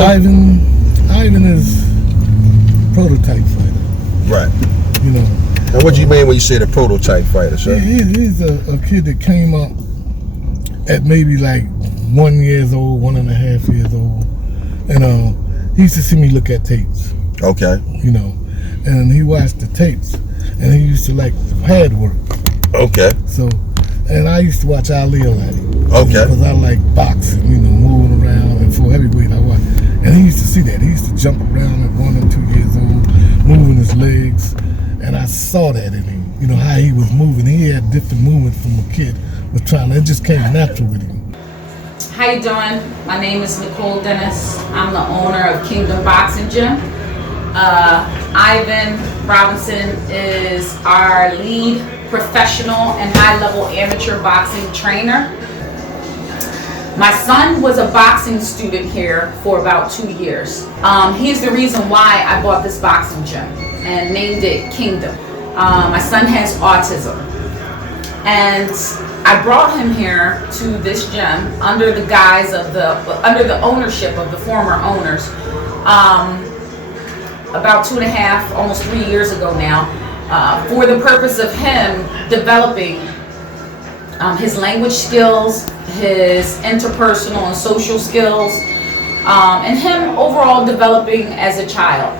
boxer? Ivan is prototype fighter. Right. You know. And what do you mean when you say the prototype fighter, sir? He's a kid that came up at maybe like 1 year old, 1.5 years old, and he used to see me look at tapes. Okay. You know, and he watched the tapes, and he used to like the pad work. Okay. So, and I used to watch Ali a lot. Okay. Because I like boxing, you know, moving around, and for heavyweight I watch. And he used to see that. He used to jump around at 1 and 2 years old, moving his legs, and I saw that in him. You know how he was moving. He had different movements from a kid. Was trying. It just came natural with him. How you doing? My name is Nicole Dennis. I'm the owner of Kingdom Boxing Gym. Ivan Robinson is our lead professional and high-level amateur boxing trainer. My son was a boxing student here for about 2 years. He's the reason why I bought this boxing gym and named it Kingdom. My son has autism, and I brought him here to this gym under the guise of under the ownership of the former owners. About 2.5, almost 3 years ago now, for the purpose of him developing his language skills, his interpersonal and social skills, and him overall developing as a child.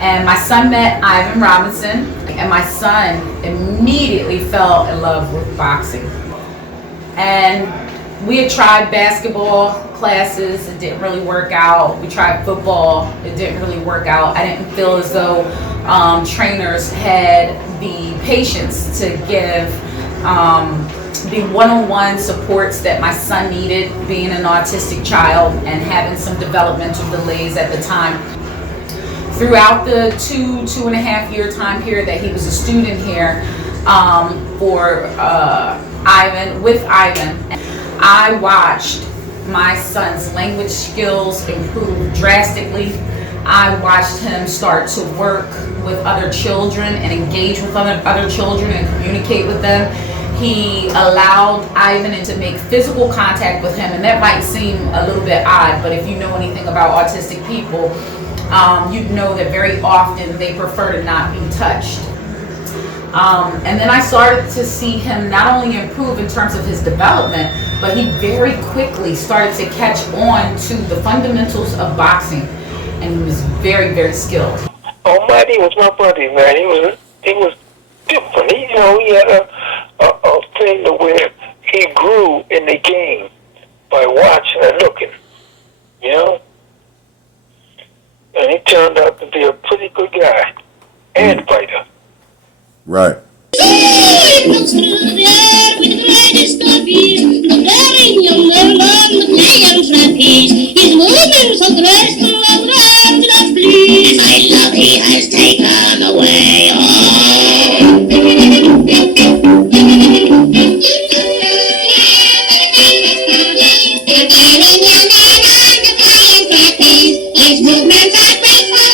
And my son met Ivan Robinson, and my son immediately fell in love with boxing. And we had tried basketball classes, it didn't really work out. We tried football, it didn't really work out. I didn't feel as though trainers had the patience to give the one-on-one supports that my son needed, being an autistic child and having some developmental delays at the time. Throughout the 2.5 year time period that he was a student here for with Ivan, I watched my son's language skills improve drastically. I watched him start to work with other children and engage with other children and communicate with them. He allowed Ivan to make physical contact with him, and that might seem a little bit odd, but if you know anything about autistic people, you'd know that very often they prefer to not be touched. And then I started to see him not only improve in terms of his development, but he very quickly started to catch on to the fundamentals of boxing, and he was very, very skilled. Almighty was my buddy, man. He was different. He had a thing to where he grew in the game by watching and looking, and he turned out to be a pretty good guy and fighter. Right. His movement so graceful and round that please. My love he has taken away. His movements are graceful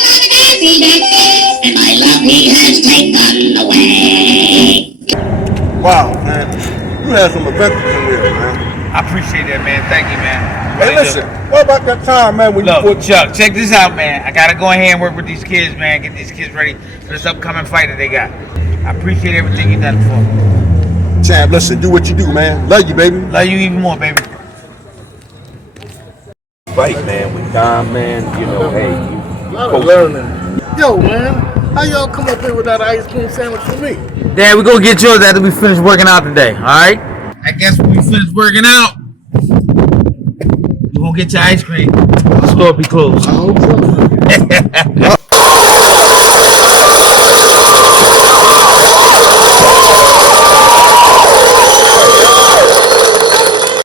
and my love he has taken away. Wow, man. You had some adventures in there, man. I appreciate that, man. Thank you, man. Hey, listen, what about that time, man, when you Look, Chuck, check this out, man. I gotta go ahead and work with these kids, man. Get these kids ready for this upcoming fight that they got. I appreciate everything you done for me. Champ, listen, do what you do, man. Love you, baby. Love you even more, baby. Fight, man, with Dom, man, hey, A lot of learning. Yo, man, how y'all come up here with that ice cream sandwich for me? Dad, we gonna get yours after we finish working out today, alright? I guess when we finish working out, you gonna get your ice cream. The store be closed. I hope so.